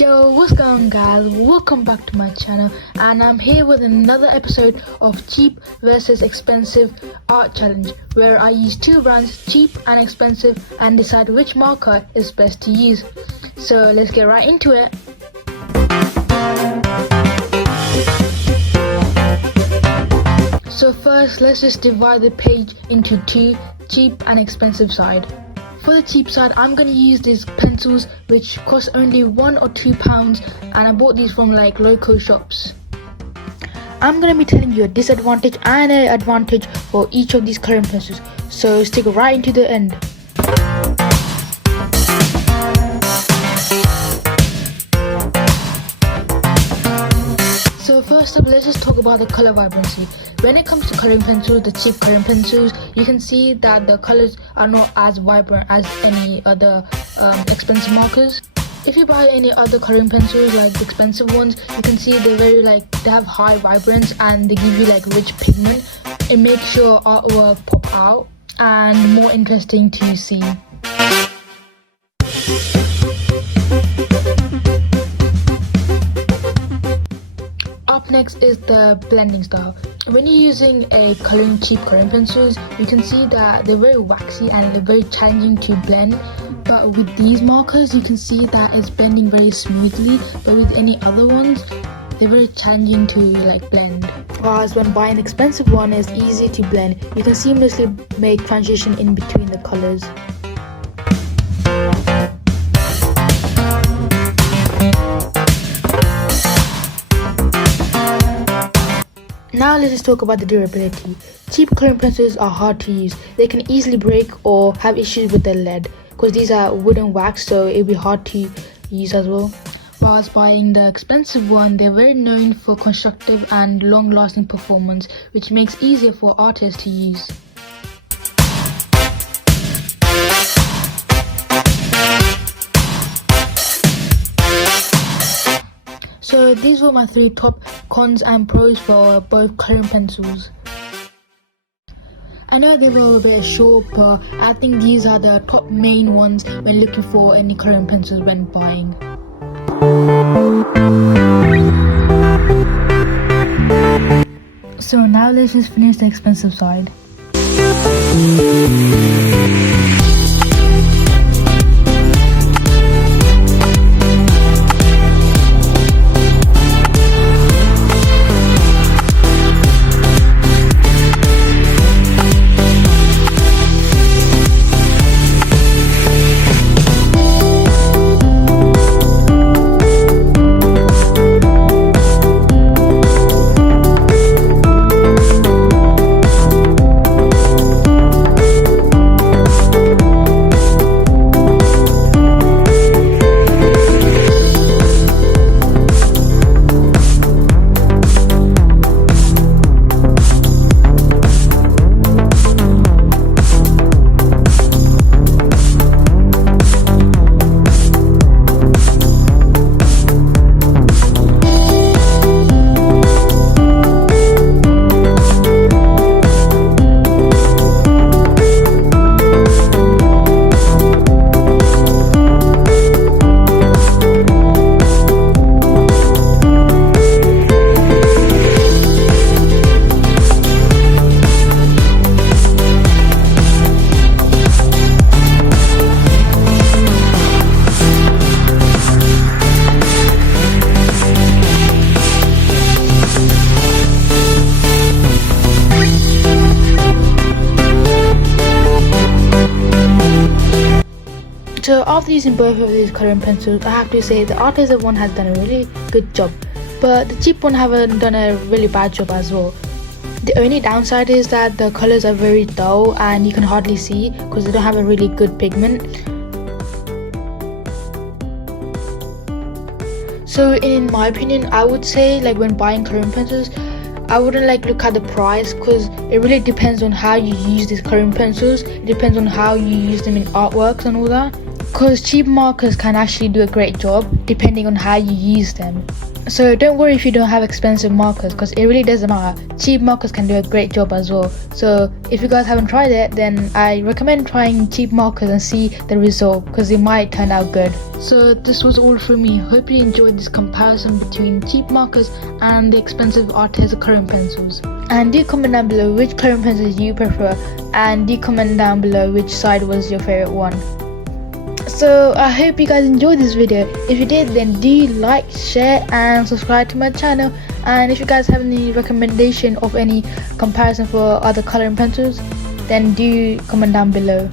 Yo, what's going on guys? Welcome back to my channel, and I'm here with another episode of cheap versus expensive art challenge, where I use two brands, cheap and expensive, and decide which marker is best to use. So let's get right into it. So first, let's just divide the page into two, cheap and expensive side. For the cheap side, I'm going to use these pencils which cost only £1 or £2, and I bought these from like local shops. I'm going to be telling you a disadvantage and an advantage for each of these coloring pencils, so stick right into the end. So first up, let's just talk about the color vibrancy. When it comes to coloring pencils, the cheap coloring pencils, you can see that the colors are not as vibrant as any other expensive markers. If you buy any other coloring pencils like the expensive ones, you can see they have high vibrance and they give you like rich pigment. It makes your artwork pop out and more interesting to see. Up next is the blending style. When you're using cheap coloring pencils, you can see that they're very waxy and they're very challenging to blend. But with these markers, you can see that it's blending very smoothly. But with any other ones, they're very challenging to blend. Whereas when buying an expensive one, it's easy to blend. You can seamlessly make transition in between the colors. Now let's just talk about the durability. Cheap coloring pencils are hard to use. They can easily break or have issues with the lead because these are wooden wax, so it'll be hard to use as well. Whilst buying the expensive one, they're very known for constructive and long-lasting performance, which makes it easier for artists to use. So these were my three top cons and pros for both coloring pencils. I know they were a bit short, but I think these are the top main ones when looking for any coloring pencils when buying. So now let's just finish the expensive side. So after using both of these coloring pencils, I have to say the Arteza one has done a really good job, but the cheap one haven't done a really bad job as well. The only downside is that the colors are very dull and you can hardly see because they don't have a really good pigment. So in my opinion, I would say when buying coloring pencils, I wouldn't look at the price because it really depends on how you use these coloring pencils. It depends on how you use them in artworks and all that. because cheap markers can actually do a great job depending on how you use them. So don't worry if you don't have expensive markers, because it really doesn't matter. Cheap markers can do a great job as well. So if you guys haven't tried it, then I recommend trying cheap markers and see the result, because it might turn out good. So this was all from me. Hope you enjoyed this comparison between cheap markers and the expensive Arteza coloring pencils. And do comment down below which coloring pencils you prefer, and do comment down below which side was your favorite one. So I hope you guys enjoyed this video. If you did, then do like, share and subscribe to my channel. And if you guys have any recommendation of any comparison for other coloring pencils, then do comment down below.